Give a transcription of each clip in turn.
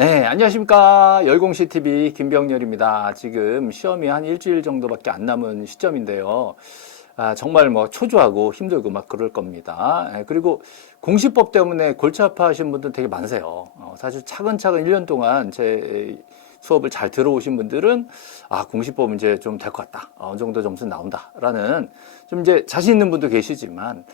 네, 안녕하십니까. 열공시TV 김병렬입니다. 지금 시험이 한 일주일 정도밖에 안 남은 시점인데요. 정말 뭐 초조하고 힘들고 막 그럴 겁니다. 그리고 공시법 때문에 골치 아파하신 분들 되게 많으세요. 사실 차근차근 1년 동안 제 수업을 잘 들어오신 분들은 공시법 이제 좀 될 것 같다. 어느 정도 점수 나온다라는 좀 이제 자신 있는 분도 계시지만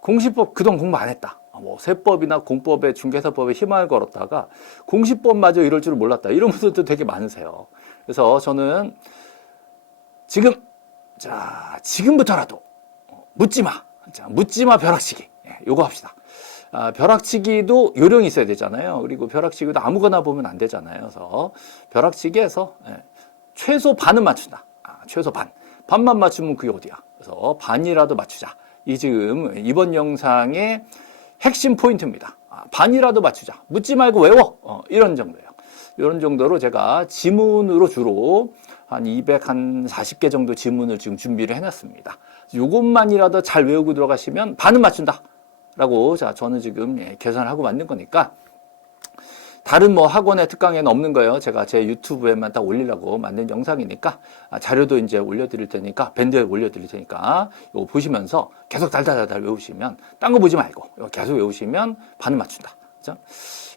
공시법 그동안 공부 안 했다. 뭐 세법이나 공법에 중개사법에 희망을 걸었다가 공시법마저 이럴 줄 몰랐다. 이런 분들도 되게 많으세요. 그래서 저는 지금부터라도 묻지마. 묻지마 벼락치기. 요거 합시다. 벼락치기도 요령이 있어야 되잖아요. 그리고 벼락치기도 아무거나 보면 안 되잖아요. 그래서 벼락치기에서 최소 반은 맞춘다. 최소 반. 반만 맞추면 그게 어디야. 그래서 반이라도 맞추자. 지금 이번 영상의 핵심 포인트입니다. 반이라도 맞추자. 묻지 말고 외워. 이런 정도예요. 이런 정도로 제가 지문으로 주로 한 240개 정도 지문을 지금 준비를 해놨습니다. 이것만이라도 잘 외우고 들어가시면 반은 맞춘다. 라고 저는 지금 계산을 하고 만든 거니까 다른 뭐 학원의 특강에는 없는 거예요. 제가 제 유튜브에만 딱 올리려고 만든 영상이니까 자료도 이제 올려드릴 테니까 밴드에 올려드릴 테니까 이거 보시면서 계속 달달달달 외우시면 딴 거 보지 말고 이거 계속 외우시면 반은 맞춘다. 그죠?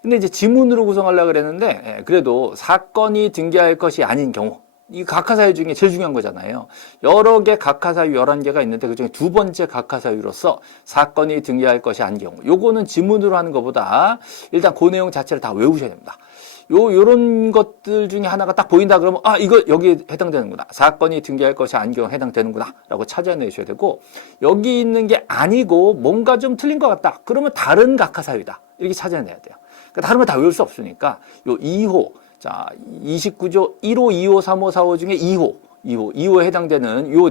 근데 이제 지문으로 구성하려고 그랬는데 그래도 사건이 등기할 것이 아닌 경우 이 각하사유 중에 제일 중요한 거잖아요. 여러 개 각하사유 11개가 있는데 그중에 두 번째 각하사유로서 사건이 등기할 것이 아닌 경우 요거는 지문으로 하는 것보다 일단 그 내용 자체를 다 외우셔야 됩니다. 요런 것들 중에 하나가 딱 보인다 그러면 이거 여기에 해당되는구나. 사건이 등기할 것이 아닌 경우 해당되는구나 라고 찾아내셔야 되고 여기 있는 게 아니고 뭔가 좀 틀린 것 같다. 그러면 다른 각하사유다. 이렇게 찾아내야 돼요. 그러니까 다른 거 다 외울 수 없으니까 요 2호 29조 1호, 2호, 3호, 4호 중에 2호에 해당되는 요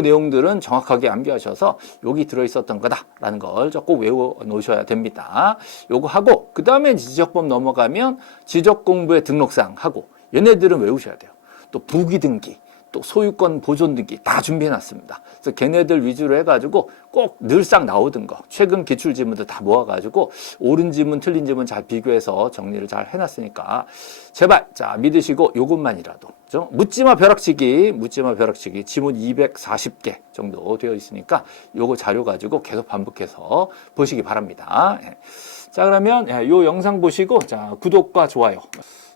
내용들은 정확하게 암기하셔서 여기 들어있었던 거다라는 걸 꼭 외워 놓으셔야 됩니다. 요거 하고, 그 다음에 지적법 넘어가면 지적공부의 등록사항 하고, 얘네들은 외우셔야 돼요. 또 부기등기, 또 소유권 보존 등기 다 준비해 놨습니다. 그래서 걔네들 위주로 해가지고 꼭 늘상 나오던 거, 최근 기출 지문들 다 모아가지고 옳은 지문, 틀린 지문 잘 비교해서 정리를 잘 해놨으니까 제발 믿으시고 요것만이라도 묻지마 벼락치기 지문 240개 정도 되어 있으니까 요거 자료 가지고 계속 반복해서 보시기 바랍니다. 자, 그러면 요 영상 보시고 구독과 좋아요.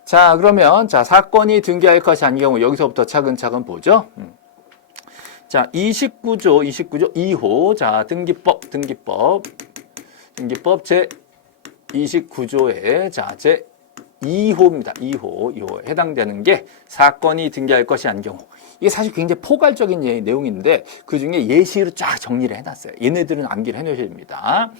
자, 그러면 사건이 등기할 것이 아닌 경우 여기서부터 차근차근 보죠. 자, 29조 2호 등기법 제 29조에 제 2호입니다. 2호 해당되는 게 사건이 등기할 것이 아닌 경우. 이게 사실 굉장히 포괄적인 내용인데 그중에 예시로 쫙 정리를 해놨어요. 얘네들은 암기를 해놓으셔야 됩니다.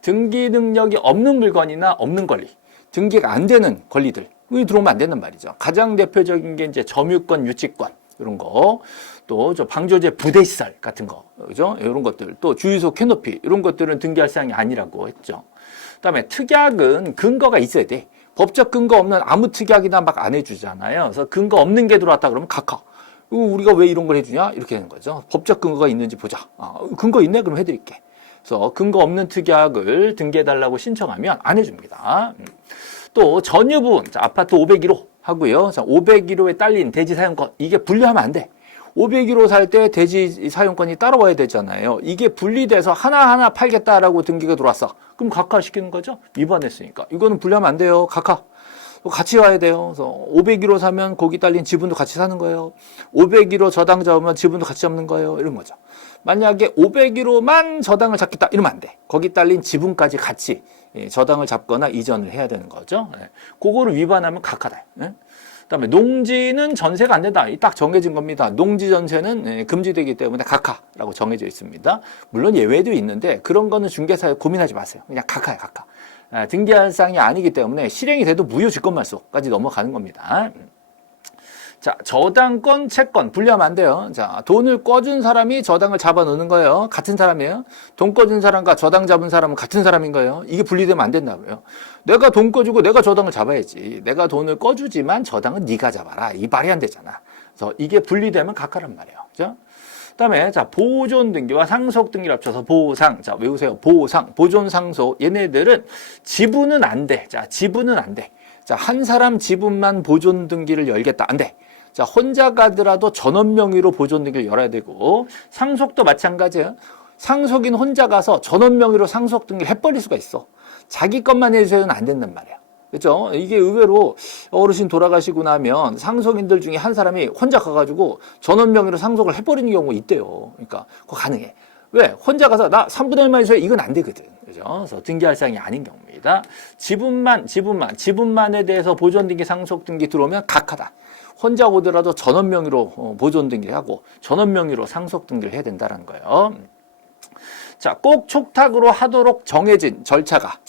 등기 능력이 없는 물건이나 없는 권리, 등기가 안 되는 권리들 여기 들어오면 안 된단 말이죠. 가장 대표적인 게 이제 점유권, 유치권 이런 거, 또 방조제 부대시설 같은 거, 그죠? 이런 것들, 또 주유소 캐노피 이런 것들은 등기할 사항이 아니라고 했죠. 그다음에 특약은 근거가 있어야 돼. 법적 근거 없는 아무 특약이나 막 안 해주잖아요. 그래서 근거 없는 게 들어왔다 그러면 각하. 우리가 왜 이런 걸 해주냐? 이렇게 되는 거죠. 법적 근거가 있는지 보자. 근거 있네? 그럼 해드릴게. 그래서 근거 없는 특약을 등기해달라고 신청하면 안 해줍니다. 또 전유 부분, 아파트 501호 하고요. 501호에 딸린 대지 사용권, 이게 분리하면 안 돼. 501호 살 때 대지 사용권이 따라와야 되잖아요. 이게 분리돼서 하나하나 팔겠다라고 등기가 들어왔어. 그럼 각하시키는 거죠? 위반했으니까. 이거는 분리하면 안 돼요. 각하. 같이 와야 돼요. 그래서 501호 사면 거기 딸린 지분도 같이 사는 거예요. 501호 저당 잡으면 지분도 같이 잡는 거예요. 이런 거죠. 만약에 501호만 저당을 잡겠다 이러면 안 돼. 거기 딸린 지분까지 같이 저당을 잡거나 이전을 해야 되는 거죠. 그거를 위반하면 각하다. 그다음에 농지는 전세가 안 된다. 딱 정해진 겁니다. 농지 전세는 금지되기 때문에 각하라고 정해져 있습니다. 물론 예외도 있는데 그런 거는 중개사에 고민하지 마세요. 그냥 각하야, 각하. 등기할 사항이 아니기 때문에 실행이 돼도 무효 직권말소까지 넘어가는 겁니다. 자, 저당권, 채권 분리하면 안 돼요. 자, 돈을 꿔준 사람이 저당을 잡아 놓는 거예요. 같은 사람이에요. 돈 꿔준 사람과 저당 잡은 사람은 같은 사람인 거예요. 이게 분리되면 안 된다고요. 내가 돈 꿔주고 내가 저당을 잡아야지. 내가 돈을 꿔주지만 저당은 네가 잡아라. 이 말이 안 되잖아. 그래서 이게 분리되면 각하란 말이에요. 그죠? 그다음에 보존 등기와 상속 등기를 합쳐서 보상. 외우세요. 보상, 보존, 상속. 얘네들은 지분은 안 돼. 지분은 안 돼. 자, 한 사람 지분만 보존 등기를 열겠다. 안 돼. 자, 혼자 가더라도 전원 명의로 보존 등기를 열어야 되고, 상속도 마찬가지예요. 상속인 혼자 가서 전원 명의로 상속 등기를 해버릴 수가 있어. 자기 것만 해주셔서는 안 된단 말이야. 그렇죠? 이게 의외로 어르신 돌아가시고 나면 상속인들 중에 한 사람이 혼자 가가지고 전원 명의로 상속을 해버리는 경우가 있대요. 그러니까 그거 가능해. 왜? 혼자 가서 나 3분의 1만 해줘야 이건 안 되거든. 그죠? 그래서 등기할 사항이 아닌 경우입니다. 지분만에 대해서 보존 등기, 상속 등기 들어오면 각하다. 혼자 오더라도 전원 명의로 보존 등기를 하고 전원 명의로 상속 등기를 해야 된다는 거예요. 자, 꼭 촉탁으로 하도록 정해진 절차가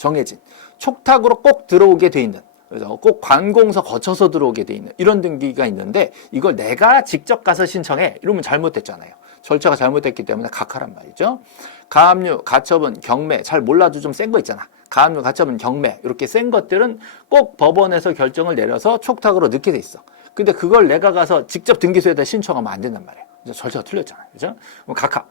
촉탁으로 꼭 들어오게 돼 있는, 그래서 꼭 관공서 거쳐서 들어오게 돼 있는 이런 등기가 있는데 이걸 내가 직접 가서 신청해 이러면 잘못됐잖아요. 절차가 잘못됐기 때문에 각하란 말이죠. 가압류, 가처분, 경매 잘 몰라도 좀 센 거 있잖아. 가압류, 가처분, 경매 이렇게 센 것들은 꼭 법원에서 결정을 내려서 촉탁으로 넣게 돼 있어. 근데 그걸 내가 가서 직접 등기소에다 신청하면 안 된단 말이에요. 절차가 틀렸잖아요. 그죠? 그럼 각하.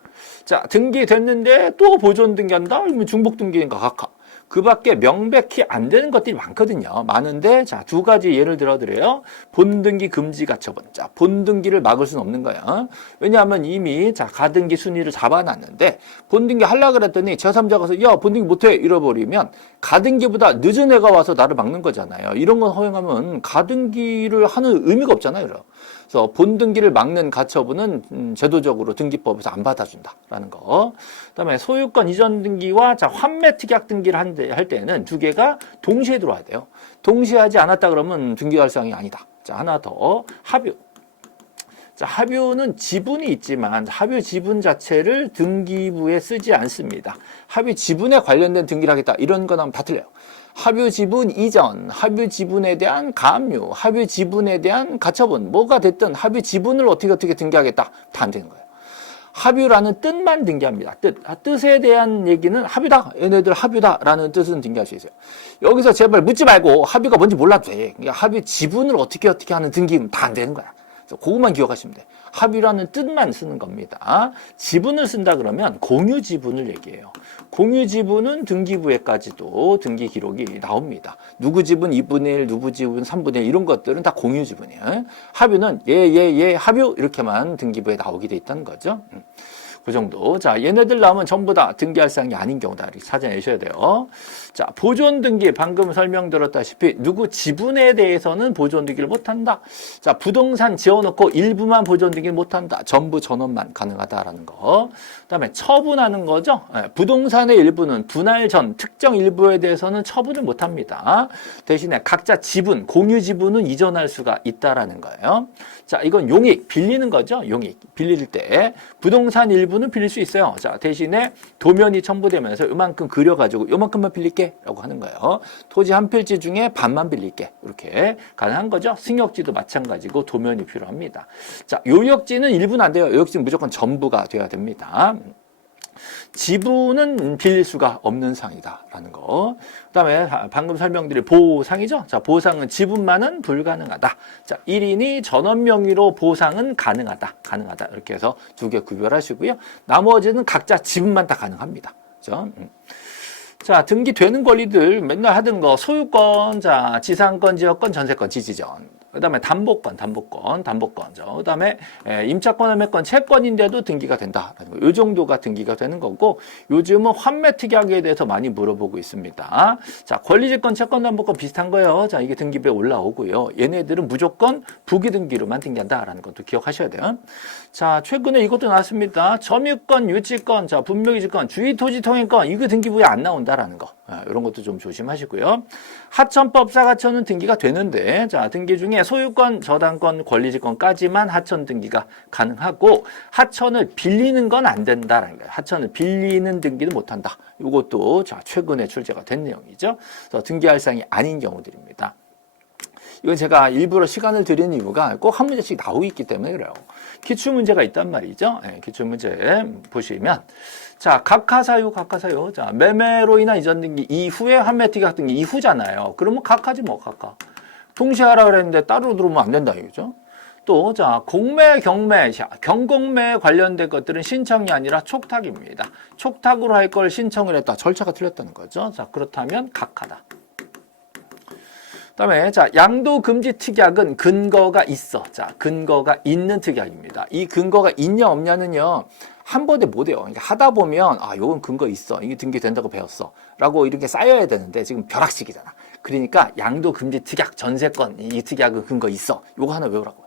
자, 등기됐는데 또 보존 등기한다? 그러면 중복 등기니까 각하. 그 밖에 명백히 안 되는 것들이 많거든요. 많은데, 자, 두 가지 예를 들어드려요. 본등기 금지 가처분. 자, 본등기를 막을 수는 없는 거야. 왜냐하면 이미, 자, 가등기 순위를 잡아놨는데, 본등기 하려고 그랬더니 제3자가 가서, 야, 본등기 못해. 이러버리면, 가등기보다 늦은 애가 와서 나를 막는 거잖아요. 이런 건 허용하면 가등기를 하는 의미가 없잖아요. 그래서 본등기를 막는 가처분은 제도적으로 등기법에서 안 받아준다라는 거. 그다음에 소유권 이전 등기와 자, 환매 특약 등기를 할 때는 두 개가 동시에 들어와야 돼요. 동시에 하지 않았다 그러면 등기할 사항이 아니다. 자, 하나 더 합유. 자, 합유는 지분이 있지만 합유 지분 자체를 등기부에 쓰지 않습니다. 합유 지분에 관련된 등기를 하겠다. 이런 건 하면 다 틀려요. 합유 지분 이전, 합유 지분에 대한 가압류, 합유 지분에 대한 가처분, 뭐가 됐든 합유 지분을 어떻게 등기하겠다. 다 안 되는 거예요. 합유라는 뜻만 등기합니다. 뜻에 대한 얘기는 합유다. 얘네들 합유다라는 뜻은 등기할 수 있어요. 여기서 제발 묻지 말고 합유가 뭔지 몰라도 돼. 그러니까 합유 지분을 어떻게 하는 등기는 다 안 되는 거야. 그것만 기억하시면 돼. 합유라는 뜻만 쓰는 겁니다. 지분을 쓴다 그러면 공유 지분을 얘기해요. 공유 지분은 등기부에까지도 등기 기록이 나옵니다. 누구 지분 2분의 1, 누구 지분 3분의 1 이런 것들은 다 공유 지분이에요. 합유는 예, 합유 이렇게만 등기부에 나오게 돼 있다는 거죠. 그 정도. 자, 얘네들 나오면 전부 다 등기할 사항이 아닌 경우다. 이렇게 찾아내셔야 돼요. 자, 보존 등기 방금 설명드렸다시피 누구 지분에 대해서는 보존 등기를 못한다. 자, 부동산 지어놓고 일부만 보존 등기를 못한다. 전부 전원만 가능하다라는 거. 그다음에 처분하는 거죠. 부동산의 일부는 분할 전 특정 일부에 대해서는 처분을 못합니다. 대신에 각자 지분, 공유 지분은 이전할 수가 있다라는 거예요. 자, 이건 용익, 빌리는 거죠. 용익, 빌릴 때 부동산 일부는 빌릴 수 있어요. 자, 대신에 도면이 첨부되면서 이만큼 그려가지고 이만큼만 빌릴게 라고 하는 거예요. 토지 한 필지 중에 반만 빌릴게 이렇게 가능한 거죠. 승역지도 마찬가지고 도면이 필요합니다. 자, 요역지는 일부는 안 돼요. 요역지는 무조건 전부가 돼야 됩니다. 지분은 빌릴 수가 없는 상이다라는 거. 그다음에 방금 설명드린 보상이죠. 자, 보상은 지분만은 불가능하다. 자, 1인이 전원 명의로 보상은 가능하다. 이렇게 해서 두 개 구별하시고요. 나머지는 각자 지분만 다 가능합니다. 그렇죠? 자, 등기되는 권리들 맨날 하던 거 소유권, 자, 지상권, 지역권, 전세권, 지지전. 그다음에 담보권. 그다음에 임차권, 매매권, 채권인데도 등기가 된다라는 거. 이 정도가 등기가 되는 거고 요즘은 환매 특약에 대해서 많이 물어보고 있습니다. 자, 권리지권, 채권, 담보권 비슷한 거예요. 자, 이게 등기부에 올라오고요. 얘네들은 무조건 부기 등기로만 등기한다라는 것도 기억하셔야 돼요. 자, 최근에 이것도 나왔습니다. 점유권, 유치권, 자, 분묘기지권, 주의토지 통행권 이거 등기부에 안 나온다라는 거. 이런 것도 좀 조심하시고요. 하천법 사가천은 등기가 되는데 자, 등기 중에 소유권, 저당권, 권리지권까지만 하천 등기가 가능하고 하천을 빌리는 건 안 된다라는 거예요. 하천을 빌리는 등기는 못한다. 이것도 자, 최근에 출제가 된 내용이죠. 그래서 등기할 사항이 아닌 경우들입니다. 이건 제가 일부러 시간을 드리는 이유가 꼭 한 문제씩 나오고 있기 때문에 그래요. 기출문제가 있단 말이죠. 기출문제 보시면 자, 각하사유. 자, 매매로 인한 이전 등기 이후에 환매 특약 등기 이후잖아요. 그러면 각하지 뭐 각하. 동시에 하라 그랬는데 따로 들어오면 안 된다 이거죠. 또, 자, 공매, 경매, 경공매에 관련된 것들은 신청이 아니라 촉탁입니다. 촉탁으로 할 걸 신청을 했다. 절차가 틀렸다는 거죠. 자, 그렇다면 각하다. 그다음에 자, 양도금지 특약은 근거가 있어. 자, 근거가 있는 특약입니다. 이 근거가 있냐 없냐는요. 한 번에 못 해요. 그러니까 하다 보면 요건 근거 있어. 이게 등기된다고 배웠어. 라고 이렇게 쌓여야 되는데 지금 벼락식이잖아. 그러니까 양도금지 특약 전세권 이 특약은 근거 있어. 요거 하나 외우라고.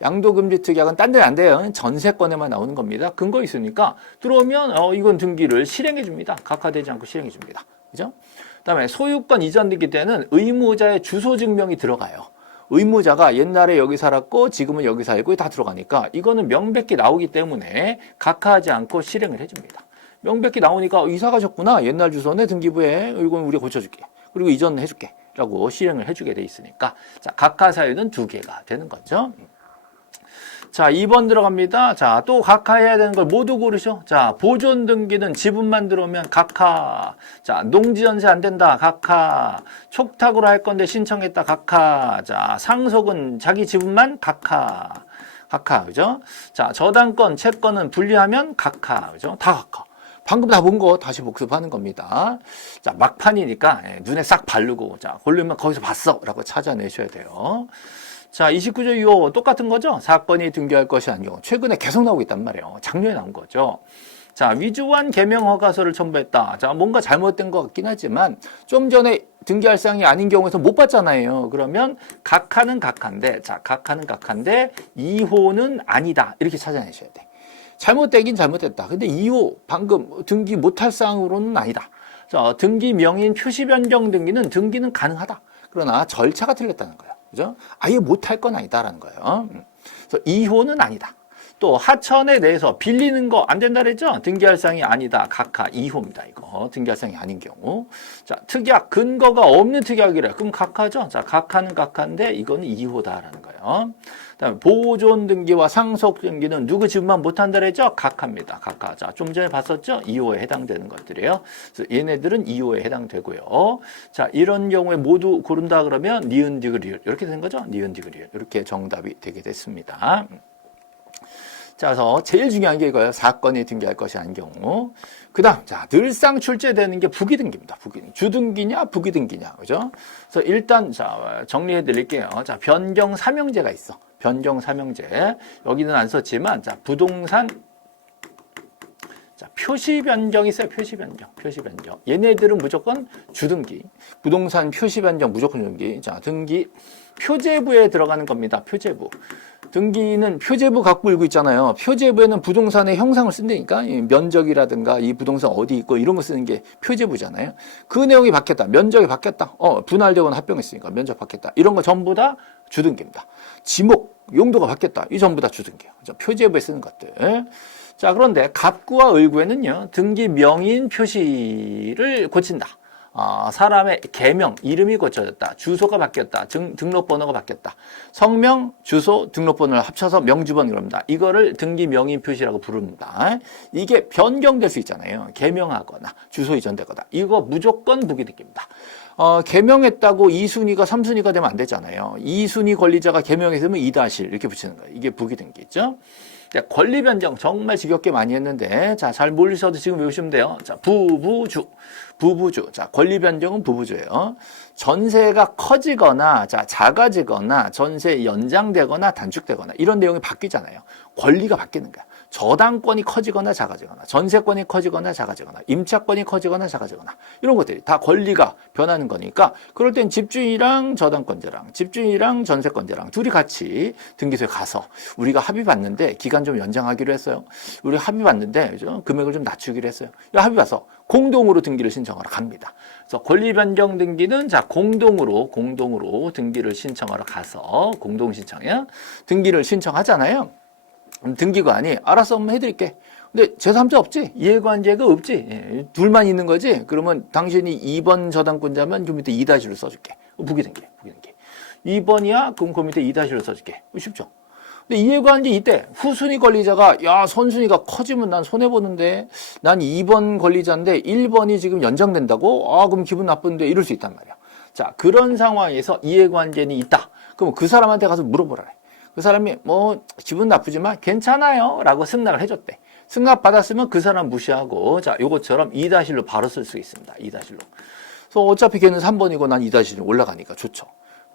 양도금지 특약은 딴 데는 안 돼요. 전세권에만 나오는 겁니다. 근거 있으니까 들어오면 이건 등기를 실행해 줍니다. 각하되지 않고 실행해 줍니다. 그죠? 그다음에 소유권 이전 등기 때는 의무자의 주소 증명이 들어가요. 의무자가 옛날에 여기 살았고 지금은 여기 살고 다 들어가니까 이거는 명백히 나오기 때문에 각하하지 않고 실행을 해줍니다. 명백히 나오니까 이사 가셨구나. 옛날 주소네 등기부에 이건 우리가 고쳐줄게. 그리고 이전해줄게. 라고 실행을 해주게 돼 있으니까 자, 각하 사유는 2개가 되는 거죠. 자, 2번 들어갑니다. 자, 또 각하해야 되는 걸 모두 고르셔. 자, 보존 등기는 지분만 들어오면 각하. 자, 농지 전세 안 된다. 각하. 촉탁으로 할 건데 신청했다. 각하. 자, 상속은 자기 지분만 각하. 각하. 그죠? 자, 저당권, 채권은 분리하면 각하. 그죠? 다 각하. 방금 다 본 거 다시 복습하는 겁니다. 자, 막판이니까 눈에 싹 바르고 자, 고르면 거기서 봤어. 라고 찾아내셔야 돼요. 자, 29조 2호 똑같은 거죠? 사건이 등기할 것이 아니고 최근에 계속 나오고 있단 말이에요. 작년에 나온 거죠. 자, 위조한 개명 허가서를 첨부했다. 자, 뭔가 잘못된 것 같긴 하지만 좀 전에 등기할 사항이 아닌 경우에서 못 받잖아요. 그러면 각하는 각하인데, 자, 각하는 각하인데 2호는 아니다. 이렇게 찾아내셔야 돼. 잘못되긴 잘못됐다. 근데 2호 방금 등기 못할 사항으로는 아니다. 자, 등기 명인 표시 변경 등기는 가능하다. 그러나 절차가 틀렸다는 거예요. 그죠? 아예 못할 건 아니다라는 거예요. 그래서 2호는 아니다. 또 하천에 대해서 빌리는 거 안 된다 그랬죠? 등기할 사항이 아니다. 각하 2호입니다. 이거 등기할 사항이 아닌 경우. 자, 특약 근거가 없는 특약이래. 그럼 각하죠? 자, 각하는 각하인데 이거는 2호다라는 거예요. 그다음에 보존 등기와 상속 등기는 누구 지분만 못한다 그랬죠? 각하입니다. 각하. 자, 좀 전에 봤었죠? 2호에 해당되는 것들이에요. 그래서 얘네들은 2호에 해당되고요. 자, 이런 경우에 모두 고른다 그러면 니은 디귿 리을 이렇게 된 거죠? 니은 디귿 리을 이렇게 정답이 되게 됐습니다. 자, 그래서 제일 중요한 게 이거예요. 사건이 등기할 것이 아닌 경우. 그 다음, 자, 늘상 출제되는 게 부기등기입니다. 부기등기. 주등기냐, 부기등기냐. 그죠? 그래서 일단, 자, 정리해 드릴게요. 자, 변경 삼형제가 있어. 변경 삼형제. 여기는 안 썼지만, 자, 부동산, 자, 표시 변경이 있어요. 표시 변경. 표시 변경. 얘네들은 무조건 주등기. 부동산 표시 변경 무조건 주등기. 자, 등기. 표제부에 들어가는 겁니다. 표제부. 등기는 표제부 갖고 일고 있잖아요. 표제부에는 부동산의 형상을 쓴다니까. 이 면적이라든가 이 부동산 어디 있고 이런 거 쓰는 게 표제부잖아요. 그 내용이 바뀌었다. 면적이 바뀌었다. 분할되거나 합병했으니까 면적 바뀌었다. 이런 거 전부 다 주등기입니다. 지목, 용도가 바뀌었다. 이 전부 다 주등기예요. 표제부에 쓰는 것들. 자, 그런데 갑구와 을구에는요. 등기 명인 표시를 고친다. 사람의 개명, 이름이 고쳐졌다. 주소가 바뀌었다. 등록번호가 바뀌었다. 성명, 주소, 등록번호를 합쳐서 명주번 그럽니다. 이거를 등기 명인 표시라고 부릅니다. 이게 변경될 수 있잖아요. 개명하거나 주소 이전되거나. 이거 무조건 부기등기입니다. 개명했다고 2순위가 3순위가 되면 안 되잖아요. 2순위 권리자가 개명했으면 2-1 이렇게 붙이는 거예요. 이게 부기등기죠. 자, 권리 변경 정말 지겹게 많이 했는데 자, 잘 모르셔도 지금 외우시면 돼요. 자, 부부주. 자, 권리 변경은 부부주예요. 전세가 커지거나 자, 작아지거나 전세 연장되거나 단축되거나 이런 내용이 바뀌잖아요. 권리가 바뀌는 거야. 저당권이 커지거나 작아지거나 전세권이 커지거나 작아지거나 임차권이 커지거나 작아지거나 이런 것들이 다 권리가 변하는 거니까 그럴 땐 집주인이랑 저당권자랑 집주인이랑 전세권자랑 둘이 같이 등기소에 가서 우리가 합의 봤는데 기간 좀 연장하기로 했어요. 우리 합의 봤는데 그죠? 금액을 좀 낮추기로 했어요. 합의 봐서 공동으로 등기를 신청하러 갑니다. 그래서 권리 변경 등기는 자 공동으로 등기를 신청하러 가서 공동 신청이야. 등기를 신청하잖아요. 등기관이 알아서 한번 해드릴게. 근데 제3자 없지? 이해관계가 없지? 둘만 있는 거지? 그러면 당신이 2번 저당권자면 그 밑에 2-로 써줄게. 부기등기. 2번이야? 그럼 그 밑에 2-로 써줄게. 쉽죠? 근데 이해관계 이때 후순위 권리자가 야 선순위가 커지면 난 손해보는데 난 2번 권리자인데 1번이 지금 연장된다고? 그럼 기분 나쁜데 이럴 수 있단 말이야. 자, 그런 상황에서 이해관계는 있다. 그럼 그 사람한테 가서 물어보라 해. 그 사람이 기분 나쁘지만 괜찮아요 라고 승낙을 해줬대. 승낙 받았으면 그 사람 무시하고 자 요것처럼 2-1로 바로 쓸 수 있습니다. 2-1로. 그래서 어차피 걔는 3번이고 난 2-1로 올라가니까 좋죠.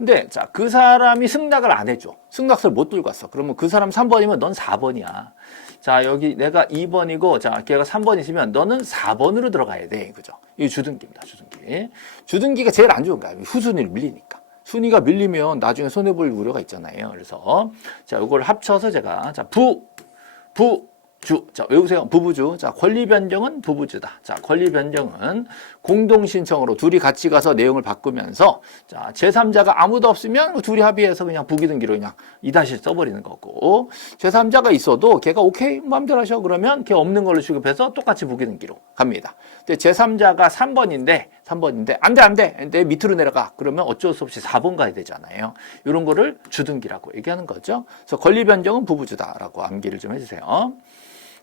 근데 자, 그 사람이 승낙을 안 해줘. 승낙서를 못 들고 왔어. 그러면 그 사람 3번이면 넌 4번이야. 자, 여기 내가 2번이고, 자, 걔가 3번이시면 너는 4번으로 들어가야 돼. 그죠? 이게 주등기입니다, 주등기. 주등기가 제일 안 좋은 거야. 후순위를 밀리니까. 순위가 밀리면 나중에 손해볼 우려가 있잖아요. 그래서, 자, 이걸 합쳐서 제가, 자, 주. 자, 외우세요. 부부주. 자, 권리 변경은 부부주다. 자, 권리 변경은 공동 신청으로 둘이 같이 가서 내용을 바꾸면서, 자, 제3자가 아무도 없으면 둘이 합의해서 그냥 부기등기로 그냥 이다시 써버리는 거고, 제3자가 있어도 걔가 오케이, 마음대로 하셔. 그러면 걔 없는 걸로 취급해서 똑같이 부기등기로 갑니다. 근데 제3자가 3번인데, 안 돼. 내 밑으로 내려가. 그러면 어쩔 수 없이 4번 가야 되잖아요. 이런 거를 주등기라고 얘기하는 거죠. 그래서 권리 변경은 부부주다라고 암기를 좀 해주세요.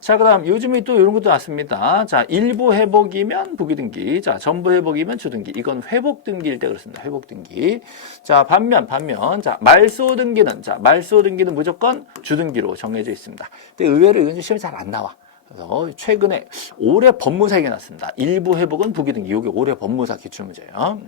자, 그 다음, 요즘에 또 이런 것도 왔습니다. 자, 일부 회복이면 부기등기. 자, 전부 회복이면 주등기. 이건 회복등기일 때 그렇습니다. 회복등기. 자, 반면. 자, 말소등기는 무조건 주등기로 정해져 있습니다. 근데 의외로 이건 시험이 잘 안 나와. 그래서 최근에 올해 법무사에게 났습니다. 일부 회복은 부기등기. 이게 올해 법무사 기출문제예요.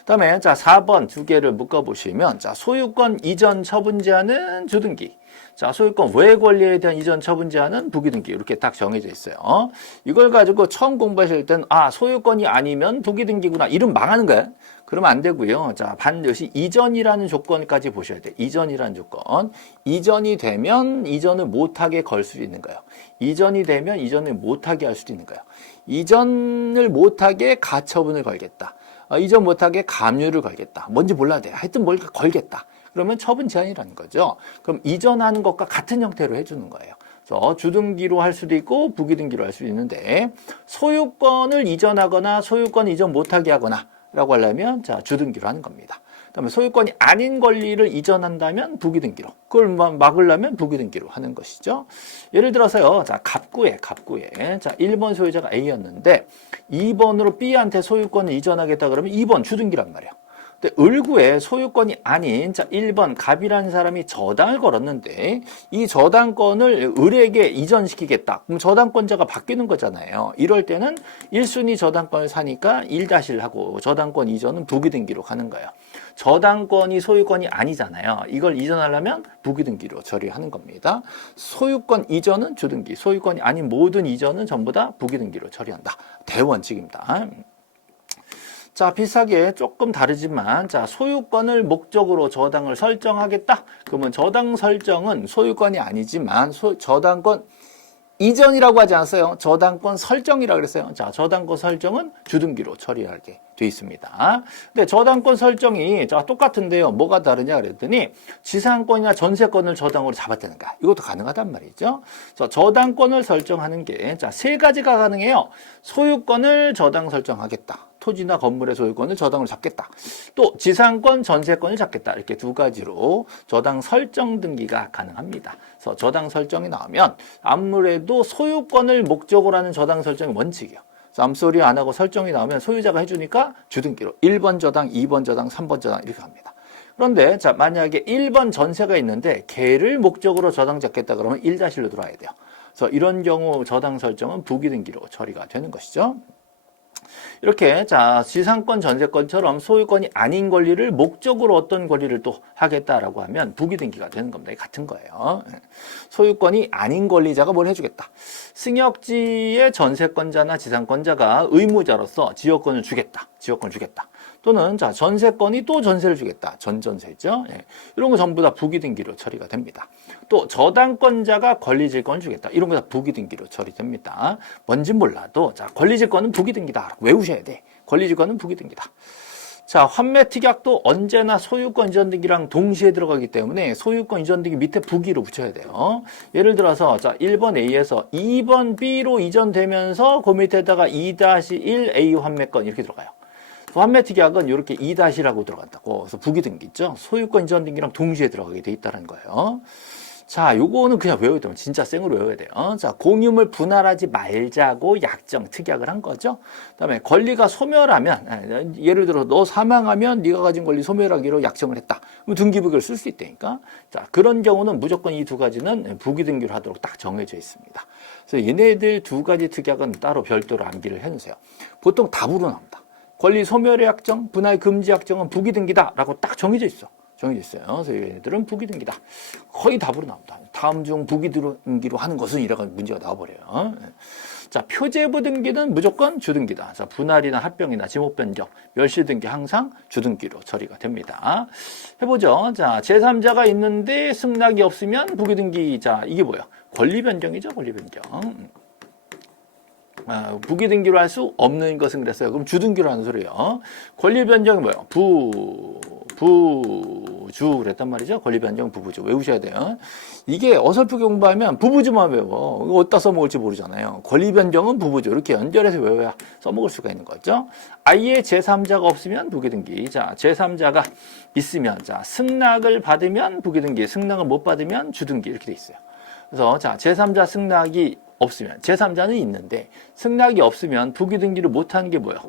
그다음에 자 4번 두 개를 묶어보시면 자 소유권 이전 처분 제한은 주등기, 자 소유권 외 권리에 대한 이전 처분 제한은 부기등기 이렇게 딱 정해져 있어요. 이걸 가지고 처음 공부하실 때는 아 소유권이 아니면 부기등기구나 이름 망하는 거야. 그러면 안 되고요. 자 반드시 이전이라는 조건까지 보셔야 돼. 이전이라는 조건. 이전이 되면 이전을 못하게 걸 수 있는 거예요. 이전이 되면 이전을 못하게 할 수도 있는 거예요. 이전을 못하게 가처분을 걸겠다. 이전 못하게 감유를 걸겠다. 뭔지 몰라도 돼. 하여튼 뭘 걸겠다. 그러면 처분 제한이라는 거죠. 그럼 이전하는 것과 같은 형태로 해주는 거예요. 그래서 주등기로 할 수도 있고 부기등기로 할 수도 있는데 소유권을 이전하거나 소유권 이전 못하게 하거나 라고 하려면 자 주등기로 하는 겁니다. 그다음에 소유권이 아닌 권리를 이전한다면 부기등기로, 그걸 막으려면 부기등기로 하는 것이죠. 예를 들어서요, 자 갑구에 자 1번 소유자가 A였는데 2번으로 B한테 소유권을 이전하겠다 그러면 2번 주등기란 말이에요. 근데 을구에 소유권이 아닌 자 1번 갑이라는 사람이 저당을 걸었는데 이 저당권을 을에게 이전시키겠다. 그럼 저당권자가 바뀌는 거잖아요. 이럴 때는 1순위 저당권을 사니까 1-를 하고 저당권 이전은 부기등기로 가는 거예요. 저당권이 소유권이 아니잖아요. 이걸 이전하려면 부기등기로 처리하는 겁니다. 소유권 이전은 주등기, 소유권이 아닌 모든 이전은 전부 다 부기등기로 처리한다. 대원칙입니다. 자, 비슷하게 조금 다르지만, 자, 소유권을 목적으로 저당을 설정하겠다? 그러면 저당 설정은 소유권이 아니지만, 저당권 이전이라고 하지 않았어요. 저당권 설정이라고 그랬어요. 자, 저당권 설정은 주등기로 처리하게 돼 있습니다. 근데 저당권 설정이 자, 똑같은데요. 뭐가 다르냐 그랬더니 지상권이나 전세권을 저당으로 잡았다는 거야. 이것도 가능하단 말이죠. 그래서 저당권을 설정하는 게 자, 세 가지가 가능해요. 소유권을 저당 설정하겠다. 토지나 건물의 소유권을 저당으로 잡겠다. 또 지상권, 전세권을 잡겠다. 이렇게 두 가지로 저당 설정 등기가 가능합니다. 그래서 저당 설정이 나오면 아무래도 소유권을 목적으로 하는 저당 설정이 원칙이에요. 암소리 안 하고 설정이 나오면 소유자가 해주니까 주등기로 1번 저당, 2번 저당, 3번 저당 이렇게 갑니다. 그런데 자 만약에 1번 전세가 있는데 걔를 목적으로 저당 잡겠다 그러면 1-로 들어와야 돼요. 그래서 이런 경우 저당 설정은 부기등기로 처리가 되는 것이죠. 이렇게 자 지상권 전세권처럼 소유권이 아닌 권리를 목적으로 어떤 권리를 또 하겠다라고 하면 부기등기가 되는 겁니다. 같은 거예요. 소유권이 아닌 권리자가 뭘 해주겠다. 승역지의 전세권자나 지상권자가 의무자로서 지역권을 주겠다. 또는 자 전세권이 또 전세를 주겠다. 전전세죠. 예. 이런 거 전부 다 부기등기로 처리가 됩니다. 또 저당권자가 권리질권을 주겠다. 이런 거 다 부기등기로 처리됩니다. 뭔진 몰라도 자 권리질권은 부기등기다. 외우셔야 돼. 권리질권은 부기등기다. 자 환매 특약도 언제나 소유권 이전 등기랑 동시에 들어가기 때문에 소유권 이전 등기 밑에 부기로 붙여야 돼요. 예를 들어서 자 1번 A에서 2번 B로 이전되면서 그 밑에다가 2-1 A 환매권 이렇게 들어가요. 환매 특약은 이렇게 2-라고 들어간다고. 그래서 부기등기 있죠. 소유권 이전 등기랑 동시에 들어가게 돼 있다는 거예요. 자, 요거는 그냥 외워야 돼요. 진짜 생으로 외워야 돼요. 자, 공유물 분할하지 말자고 약정 특약을 한 거죠. 그다음에 권리가 소멸하면 예를 들어 너 사망하면 네가 가진 권리 소멸하기로 약정을 했다. 그럼 등기부기를 쓸 수 있다니까. 자, 그런 경우는 무조건 이 두 가지는 부기등기로 하도록 딱 정해져 있습니다. 그래서 얘네들 두 가지 특약은 따로 별도로 암기를 해 놓으세요. 보통 답으로 나옵니다. 권리 소멸의 약정, 분할 금지 약정은 부기등기다라고 딱 정해져 있어. 정해져 있어요. 그래서 얘네들은 부기등기다. 거의 답으로 나온다. 다음 중 부기등기로 하는 것은 이래가지고 문제가 나와버려요. 자, 표제부 등기는 무조건 주등기다. 자, 분할이나 합병이나 지목 변경, 멸실 등기 항상 주등기로 처리가 됩니다. 해보죠. 자, 제3자가 있는데 승낙이 없으면 부기등기. 자, 이게 뭐야? 권리 변경이죠, 권리 변경. 부기등기로 할 수 없는 것은 그랬어요. 그럼 주등기로 하는 소리예요. 권리 변경이 뭐예요? 부주 그랬단 말이죠. 권리 변경 부부주 외우셔야 돼요. 이게 어설프게 공부하면 부부주만 외워. 이거 어디다 써먹을지 모르잖아요. 권리 변경은 부부주 이렇게 연결해서 외워야 써먹을 수가 있는 거죠. 아예 제3자가 없으면 부기등기. 자, 제3자가 있으면 자 승낙을 받으면 부기등기, 승낙을 못 받으면 주등기 이렇게 돼 있어요. 그래서 자 제3자 승낙이 없으면 제3자는 있는데 승낙이 없으면 부기등기를 못하는 게 뭐예요?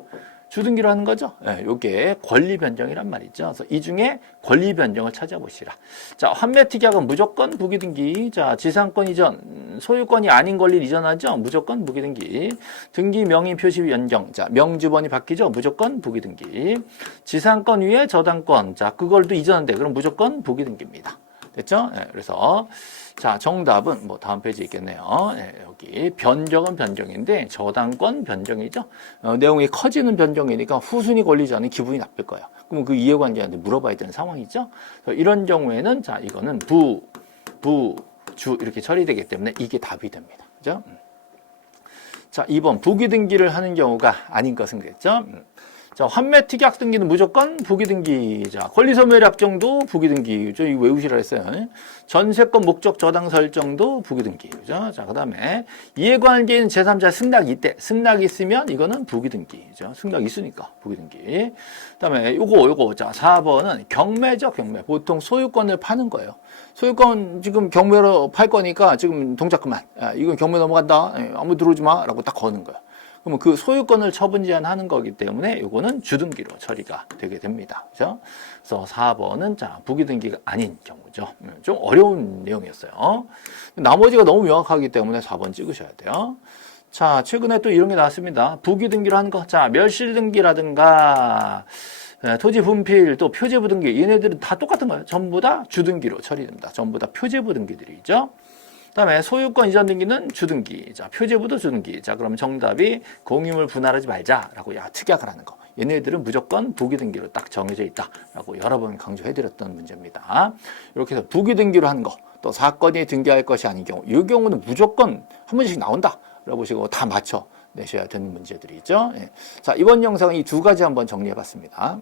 주등기로 하는 거죠. 네, 이게 권리 변경이란 말이죠. 그래서 이 중에 권리 변경을 찾아보시라. 자, 환매특약은 무조건 부기등기. 자, 지상권 이전, 소유권이 아닌 권리를 이전하죠. 무조건 부기등기. 등기 명의 표시 변경. 자, 명주번이 바뀌죠. 무조건 부기등기. 지상권 위에 저당권. 자, 그걸 또 이전한대. 그럼 무조건 부기등기입니다. 됐죠? 네, 그래서 자, 정답은 뭐 다음 페이지에 있겠네요. 네, 여기 변경은 변경인데 저당권 변경이죠. 내용이 커지는 변경이니까 후순위 걸리지 않으면 기분이 나쁠 거예요. 그럼 그 이해관계한테 물어봐야 되는 상황이죠. 이런 경우에는 자, 이거는 주 이렇게 처리되기 때문에 이게 답이 됩니다. 그죠? 자, 2번 부기등기를 하는 경우가 아닌 것은 그랬죠. 자, 환매특약 등기는 무조건 부기등기. 자, 권리소멸약정도 부기등기. 이거 외우시라 했어요. 전세권 목적 저당 설정도 부기등기. 그죠? 자, 그 다음에 이해관계인 제3자 승낙이 있대. 승낙이 있으면 이거는 부기등기. 그죠? 승낙이 있으니까 부기등기. 그 다음에 요거. 자, 4번은 경매죠, 경매. 보통 소유권을 파는 거예요. 소유권 지금 경매로 팔 거니까 지금 동작 그만. 야, 이건 경매 넘어간다. 아무 들어오지 마. 라고 딱 거는 거예요. 그러면 그 소유권을 처분 제한하는 거기 때문에 이거는 주등기로 처리가 되게 됩니다. 그죠? 그래서 4번은 자, 부기등기가 아닌 경우죠. 좀 어려운 내용이었어요. 나머지가 너무 명확하기 때문에 4번 찍으셔야 돼요. 자, 최근에 또 이런 게 나왔습니다. 부기등기로 하는 거. 자, 멸실등기라든가 토지 분필, 또 표제부 등기. 얘네들은 다 똑같은 거예요. 전부 다 주등기로 처리됩니다. 전부 다 표제부 등기들이죠. 그다음에 소유권 이전 등기는 주등기. 자, 표제부도 주등기. 자, 그러면 정답이 공유물 분할하지 말자라고 특약을 하는 거. 얘네들은 무조건 부기등기로 딱 정해져 있다라고 여러 번 강조해드렸던 문제입니다. 이렇게 해서 부기등기로 하는 거, 또 사건이 등기할 것이 아닌 경우, 이 경우는 무조건 한 번씩 나온다. 라고 보시고 다 맞춰 내셔야 되는 문제들이죠. 예. 자, 이번 영상은 이 두 가지 한번 정리해봤습니다.